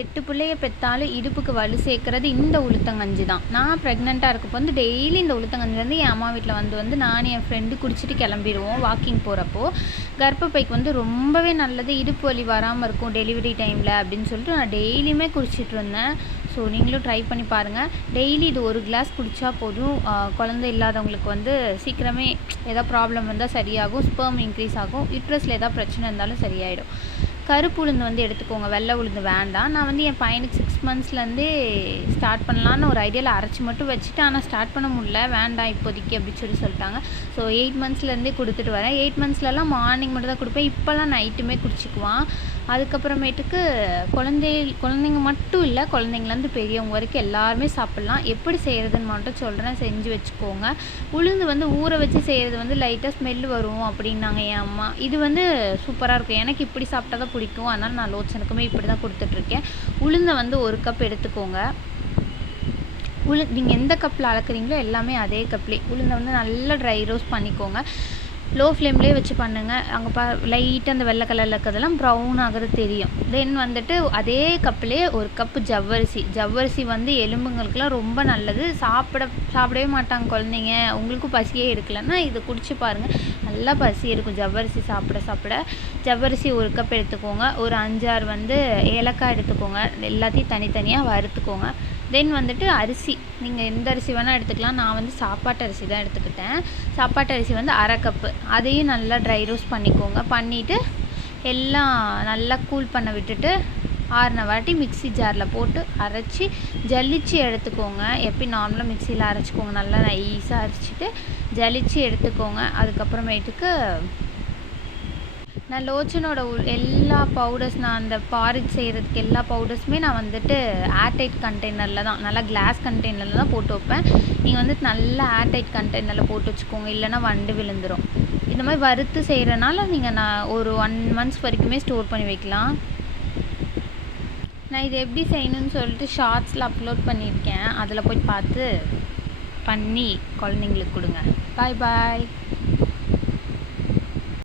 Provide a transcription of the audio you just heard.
எட்டு பிள்ளைய பெற்றாலும் இடுப்புக்கு வலு சேர்க்குறது இந்த உளுத்தங்கஞ்சி தான். நான் ப்ரெக்னெண்ட்டாக இருக்கப்போ வந்து டெய்லி இந்த உளுத்தங்கஞ்சி வந்து என் அம்மா வீட்டில் வந்து வந்து நான் என் ஃப்ரெண்டு குடிச்சிட்டு கிளம்பிடுவோம் வாக்கிங் போகிறப்போ கர்ப்பப்பைக்கு வந்து ரொம்பவே நல்லது. இடுப்பு வலி வராமல் இருக்கும் டெலிவரி டைமில் அப்படின்னு சொல்லிட்டு நான் டெய்லியுமே குடிச்சிட்டு இருந்தேன். ஸோ நீங்களும் ட்ரை பண்ணி பாருங்கள் டெய்லி இது ஒரு கிளாஸ் குடித்தா போதும். குழந்தை இல்லாதவங்களுக்கு வந்து சீக்கிரமே ஏதாவது ப்ராப்ளம் வந்தால் சரியாகும் ஸ்பெர்ம் இன்க்ரீஸ் ஆகும். யூட்ரஸில் ஏதாவது பிரச்சனை இருந்தாலும் சரியாயிடும். கருப்பு உளுந்து வந்து எடுத்துக்கோங்க. வெள்ளை உளுந்து வேண்டாம். நான் வந்து என் பையனுக்கு சிக்ஸ் மந்த்ஸ்லேருந்தே ஸ்டார்ட் பண்ணலான்னு ஒரு ஐடியாவில் அரைச்சி மட்டும் வச்சுட்டு ஆனால் ஸ்டார்ட் பண்ண முடியல. வேண்டாம் இப்போதைக்கு அப்படின்னு சொல்லி சொல்லிட்டாங்க. ஸோ எயிட் மந்த்ஸ்லேருந்தே கொடுத்துட்டு வரேன். எயிட் மந்த்ஸ்லலாம் மார்னிங் மட்டும் தான் கொடுப்பேன். இப்போல்லாம் நைட்டுமே குடிச்சிக்குவான். அதுக்கப்புறமேட்டுக்கு குழந்தை குழந்தைங்க மட்டும் இல்லை குழந்தைங்கலேருந்து பெரியவங்க வரைக்கும் எல்லாருமே சாப்பிட்லாம். எப்படி செய்கிறதுன்னு மட்டும் சொல்கிறேன் செஞ்சு வச்சுக்கோங்க. உளுந்து வந்து ஊற வச்சு செய்கிறது வந்து லைட்டாக ஸ்மெல் வரும் அப்படின்னாங்க என் அம்மா. இது வந்து சூப்பராக இருக்கும். எனக்கு இப்படி சாப்பிட்டா தான் பிடிக்கும். அதனால் நான் லோச்சனுக்குமே இப்படி தான் கொடுத்துட்ருக்கேன். உளுந்தை வந்து ஒரு கப் எடுத்துக்கோங்க. உளு நீங்கள் எந்த கப்பில் அளக்குறீங்களோ எல்லாமே அதே கப்லேயே உளுந்தை வந்து நல்லா ட்ரை ரோஸ்ட் பண்ணிக்கோங்க. லோ ஃப்ளேம்லேயே வச்சு பண்ணுங்கள் அங்கே பா லைட்டாக அந்த வெள்ளை கலரில் இருக்கிறதெல்லாம் ப்ரௌன் ஆகிறது தெரியும். தென் வந்துட்டு அதே கப்லேயே ஒரு கப்பு ஜவ்வரிசி. ஜவ்வரிசி வந்து எலும்புங்களுக்குலாம் ரொம்ப நல்லது. சாப்பிட சாப்பிடவே மாட்டாங்க குழந்தைங்க. உங்களுக்கும் பசியே எடுக்கலைன்னா இதை குடிச்சு பாருங்கள் நல்லா பசி இருக்கும் ஜவ்வரிசி சாப்பிட சாப்பிட. ஜவ்வரிசி ஒரு கப் எடுத்துக்கோங்க. ஒரு அஞ்சாறு வந்து ஏலக்காய் எடுத்துக்கோங்க. எல்லாத்தையும் தனித்தனியாக வறுத்துக்கோங்க. தென் வந்துட்டு அரிசி. நீங்கள் எந்த அரிசி வேணால் எடுத்துக்கலாம். நான் வந்து சாப்பாட்டு அரிசி தான் எடுத்துக்கிட்டேன். சாப்பாட்டு அரிசி வந்து அரை கப்பு அதையும் நல்லா ட்ரை ரோஸ்ட் பண்ணிக்கோங்க. பண்ணிவிட்டு எல்லாம் நல்லா கூல் பண்ண விட்டுட்டு ஆறின வாட்டி மிக்ஸி ஜாரில் போட்டு அரைச்சி ஜல்லிச்சு எடுத்துக்கோங்க. எப்படி நார்மலாக மிக்சியில் அரைச்சிக்கோங்க. நல்லா நைஸாக அரைச்சிட்டு ஜலிச்சு எடுத்துக்கோங்க. அதுக்கப்புறமேட்டுக்கு நான் லோச்சனோட எல்லா பவுடர்ஸ் நான் அந்த பாரிஜ் செய்கிறதுக்கு எல்லா பவுடர்ஸுமே நான் வந்துட்டு ஏர்டைட் கண்டெய்னரில் தான். நல்லா கிளாஸ் கண்டெய்னரில் தான் போட்டு வைப்பேன். நீங்கள் வந்துட்டு நல்லா ஏர்டைட் கண்டெய்னரில் போட்டு வச்சுக்கோங்க. இல்லைன்னா வண்டு விழுந்துடும் இந்த மாதிரி வறுத்து செய்கிறனால நீங்கள் நான் ஒரு ஒன் மந்த்ஸ் வரைக்குமே ஸ்டோர் பண்ணி வைக்கலாம். நான் இது எப்படி செய்யணும்னு சொல்லிட்டு ஷார்ட்ஸில் அப்லோட் பண்ணியிருக்கேன். அதில் போய் பார்த்து பண்ணி குழந்தைங்களுக்கு கொடுங்க. பாய் பாய்